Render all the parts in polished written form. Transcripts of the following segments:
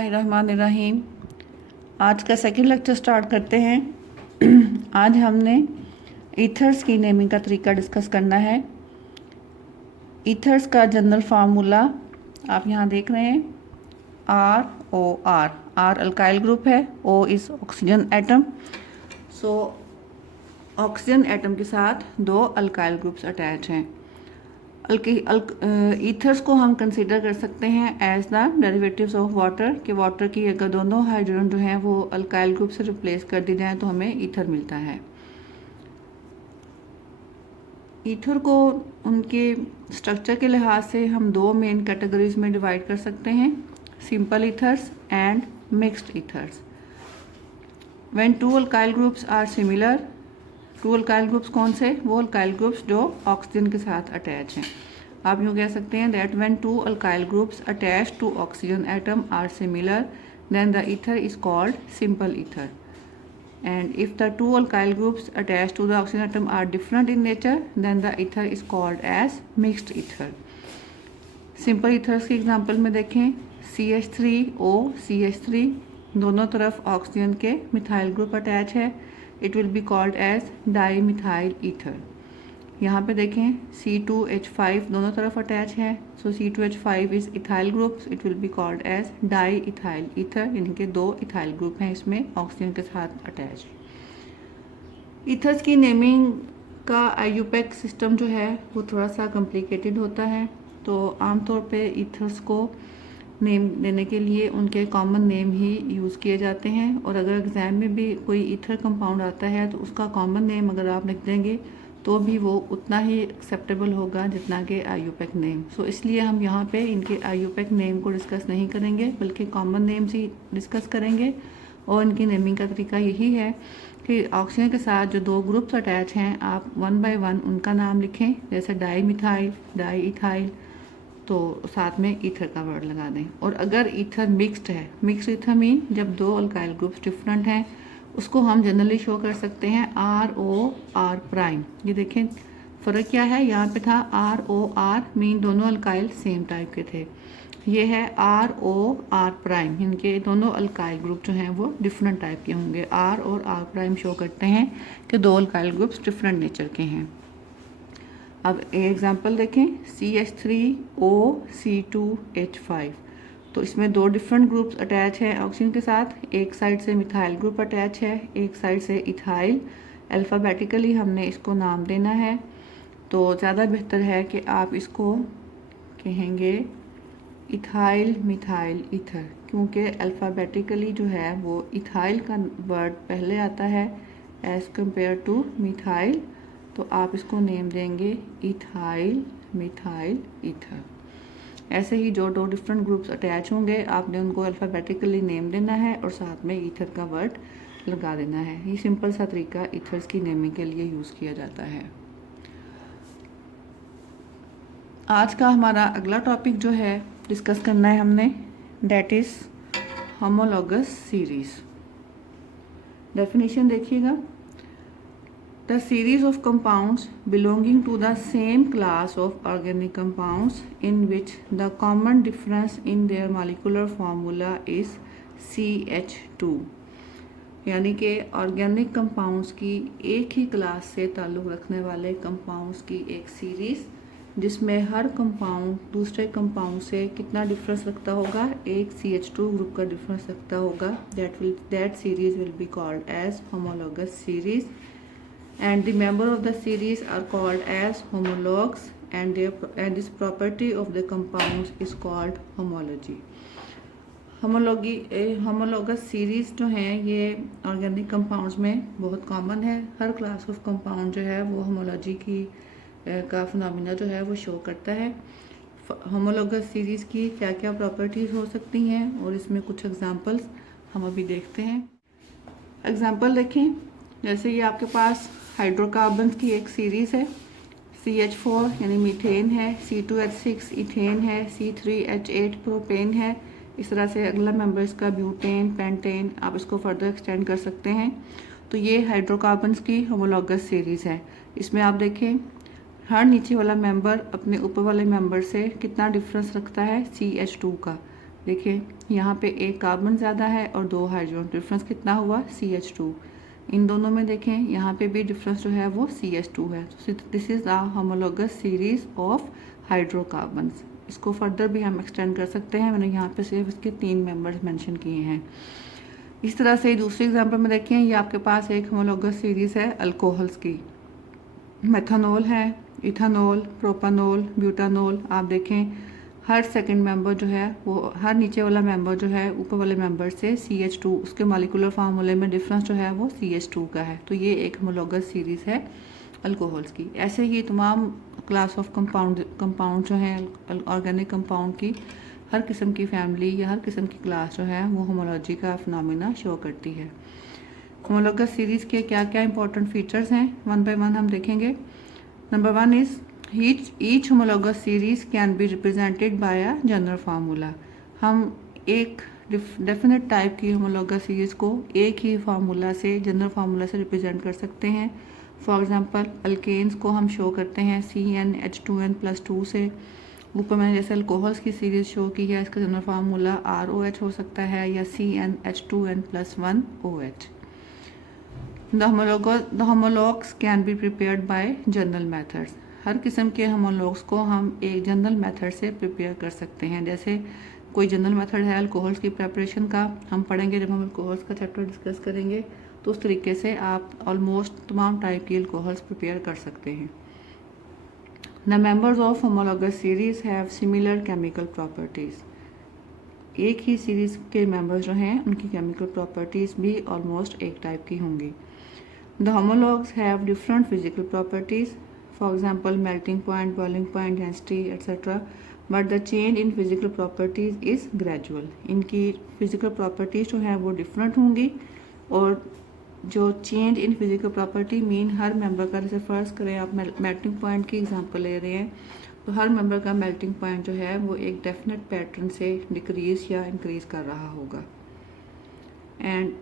बिस्मिल्लाहिर्रहमानिर्रहीम। आज का सेकंड लेक्चर स्टार्ट करते हैं। आज हमने ईथर्स की नेमिंग का तरीका डिस्कस करना है। ईथर्स का जनरल फार्मूला आप यहाँ देख रहे हैं, ROR। R अल्काइल ग्रुप है, O is oxygen atom. So oxygen atom के साथ दो अल्काइल ग्रुप्स अटैच हैं। ईथर्स को हम कंसीडर कर सकते हैं as the derivatives of water, कि वाटर की अगर दोनों हाइड्रोजन जो हैं वो अल्काइल ग्रुप से रिप्लेस कर दी जाए तो हमें ईथर मिलता है। ईथर को उनके स्ट्रक्चर के लिहाज से हम दो मेन कैटेगरीज में डिवाइड कर सकते हैं, simple ethers and mixed ethers. When two alkyl groups are similar, two alkyl groups कौन से? वो अल्काइल ग्रुप्स जो ऑक्सीजन के साथ अटैच हैं। आप यूँ कह सकते हैं that when two alkyl groups attach to oxygen atom are similar then the ether is called simple ether. And if the two alkyl groups attach to the oxygen atom are different in nature then the ether is called as mixed ether. Simple ethers की example में देखें, CH3O CH3, दोनों तरफ oxygen के methyl group attach है, it will be called as dimethyl ether. यहाँ पे देखें C2H5, दोनों तरफ अटैच है, so C2H5 is ethyl group, it will be called as diethyl ether. इनके दो इथाइल ग्रुप हैं इसमें ऑक्सीजन के साथ अटैच। ईथर्स की नेमिंग का IUPAC सिस्टम जो है वो थोड़ा सा कॉम्प्लिकेटेड होता है, तो आमतौर पे ईथर्स को नेम देने के लिए उनके कॉमन नेम ही यूज़ किए जाते हैं। और अगर एग्ज़ाम में भी कोई ईथर कंपाउंड आता है तो उसका कॉमन नेम अगर आप लिख देंगे तो भी वो उतना ही एक्सेप्टेबल होगा जितना कि IUPAC नेम। सो इसलिए हम यहाँ पे इनके IUPAC नेम को डिस्कस नहीं करेंगे, बल्कि कॉमन नेम्स ही डिस्कस करेंगे। और इनकी नेमिंग का तरीका यही है कि ऑक्सीजन के साथ जो दो ग्रुप्स अटैच हैं आप वन बाय वन उनका नाम लिखें, जैसे डाई मिथाइल, डाई इथाइल, तो साथ में ईथर का वर्ड लगा दें। और अगर ईथर मिक्स्ड है, मिक्स्ड ईथर मीन जब दो अल्काइल ग्रुप्स डिफरेंट हैं, उसको हम जनरली शो कर सकते हैं ROR'। ये देखें फ़र्क क्या है, यहाँ पे था ROR मीन दोनों अल्काइल सेम टाइप के थे, ये है ROR', इनके दोनों अल्काइल ग्रुप जो हैं वो डिफरेंट टाइप के होंगे। R और R' शो करते हैं कि दो अल्काइल ग्रुप्स डिफरेंट नेचर के हैं। अब एग्जांपल देखें, CH3O C2H5, तो इसमें दो डिफरेंट ग्रुप्स अटैच हैं ऑक्सीजन के साथ। एक साइड से मिथाइल ग्रुप अटैच है, एक साइड से इथाइल। अल्फ़ाबेटिकली हमने इसको नाम देना है, तो ज़्यादा बेहतर है कि आप इसको कहेंगे इथाइल मिथाइल ईथर, क्योंकि अल्फ़ाबेटिकली जो है वो इथाइल का वर्ड पहले आता है एज़ कम्पेयर टू मिथाइल, तो आप इसको नेम देंगे इथाइल मिथाइल ईथर। ऐसे ही जो दो डिफरेंट ग्रुप्स अटैच होंगे आपने उनको अल्फ़ाबेटिकली नेम देना है और साथ में ईथर का वर्ड लगा देना है। ये सिंपल सा तरीका ईथर्स की नेमिंग के लिए यूज़ किया जाता है। आज का हमारा अगला टॉपिक जो है डिस्कस करना है हमने, that is homologous series. Definition देखिएगा, the series of compounds belonging to the same class of organic compounds in which the common difference in their molecular formula is CH2, यानी कि ऑर्गेनिक कंपाउंड्स की एक ही class से ताल्लुक़ रखने वाले compounds की एक सीरीज़ जिसमें हर कंपाउंड दूसरे कंपाउंड से कितना डिफरेंस रखता होगा, एक CH2 ग्रुप का डिफरेंस रखता होगा, that series will be called as homologous series. And the member of the series are called as homologues, and this property of the compounds is called homology. Homologous series जो हैं ये organic compounds में बहुत common है। हर class of compound जो है वो homology की का फिनोमिना जो है वो शो करता है। होमोलॉगस सीरीज़ की क्या क्या प्रॉपर्टीज़ हो सकती हैं और इसमें कुछ एग्जांपल्स हम अभी देखते हैं। एग्जांपल देखें, जैसे ये आपके पास हाइड्रोकार्बन्स की एक सीरीज़ है, CH4 यानी मीथेन है, C2H6 इथेन है, C3H8 प्रोपेन है। इस तरह से अगला मेंबर इसका ब्यूटेन, पेंटेन, आप इसको फर्दर एक्सटेंड कर सकते हैं। तो ये हाइड्रोकार्बन्स की होमोलॉगस सीरीज़ है। इसमें आप देखें हर नीचे वाला मेंबर अपने ऊपर वाले मेंबर से कितना डिफरेंस रखता है CH2 का, देखिए यहाँ पे एक कार्बन ज़्यादा है और 2 हाइड्रोजन, डिफरेंस कितना हुआ CH2। इन दोनों में देखें यहाँ पे भी डिफरेंस जो है वो CH2 है। This is a homologous series of hydrocarbons. इसको फर्दर भी हम एक्सटेंड कर सकते हैं, मैंने यहाँ पे सिर्फ इसके 3 मेंबर्स मेंशन किए हैं। इस तरह से दूसरे एग्जांपल में देखें, ये आपके पास एक होमोलोगस सीरीज है अल्कोहल्स की। मेथनॉल है, इथानॉल, प्रोपानॉल, ब्यूटानॉल। आप देखें हर सेकंड मेंबर जो है वो, हर नीचे वाला मेंबर जो है ऊपर वाले मेंबर से CH2, उसके मॉलिक्यूलर फार्मूले में डिफरेंस जो है वो CH2 का है। तो ये एक होमोलोगस सीरीज है अल्कोहल्स की। ऐसे ही तमाम क्लास ऑफ कंपाउंड जो हैं ऑर्गेनिक कंपाउंड की हर किस्म की फैमिली या हर किस्म की क्लास जो है वो होमोलॉजी का फिनोमेना शो करती है। होमोलोगस सीरीज के क्या क्या इंपॉर्टेंट फीचर्स हैं, वन बाय वन हम देखेंगे। Number 1 is each homologous series can be represented by a general formula. हम एक डेफिनेट टाइप की होमोलोगस सीरीज को एक ही फार्मूला से, जनरल फार्मूला से रिप्रेजेंट कर सकते हैं। फॉर एग्जांपल अल्केन्स को हम शो करते हैं CnH2n+2 से। ऊपर मैंने जैसे अल्कोहल्स की सीरीज शो की है, इसका जनरल फार्मूला ROH हो सकता है या CnH2n+1OH। The homologues can be prepared by general methods। हर किस्म के homologues को हम एक जनरल मेथड से प्रिपेयर कर सकते हैं। जैसे कोई जनरल मेथड है अल्कोहल्स की प्रेपरेशन का, हम पढ़ेंगे जब हम अल्कोहल्स का चैप्टर डिस्कस करेंगे, तो उस तरीके से आप ऑलमोस्ट तमाम टाइप की अल्कोहल्स प्रिपेयर कर सकते हैं। The members of homologous series have similar chemical properties। एक ही सीरीज के मेंबर्स जो हैं उनकी केमिकल प्रॉपर्टीज़ भी ऑलमोस्ट एक टाइप की होंगी। The homologues have different physical properties, for example melting point, boiling point, density, etc. But the change in physical properties is gradual। इनकी physical properties जो है वो different होंगी, और जो change in physical property mean her member का, जैसे first करें आप मेल्टिंग पॉइंट की एग्जांपल ले रहे हैं, तो हर मेंबर का मेल्टिंग पॉइंट जो है वो एक डेफिनेट पैटर्न से डिक्रीज या इंक्रीज कर रहा होगा। And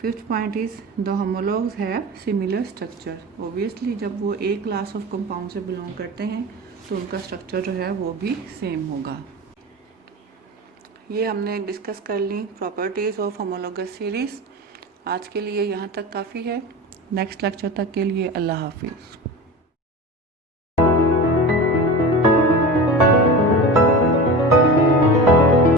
fifth point is the homologues have similar structure. Obviously जब वो एक क्लास ऑफ कंपाउंड से बिलोंग करते हैं तो उनका स्ट्रक्चर जो है वो भी सेम होगा। ये हमने डिस्कस कर ली प्रॉपर्टीज़ ऑफ होमोलॉगस सीरीज़। आज के लिए यहाँ तक काफ़ी है। नेक्स्ट लेक्चर तक के लिए अल्लाह हाफिज़।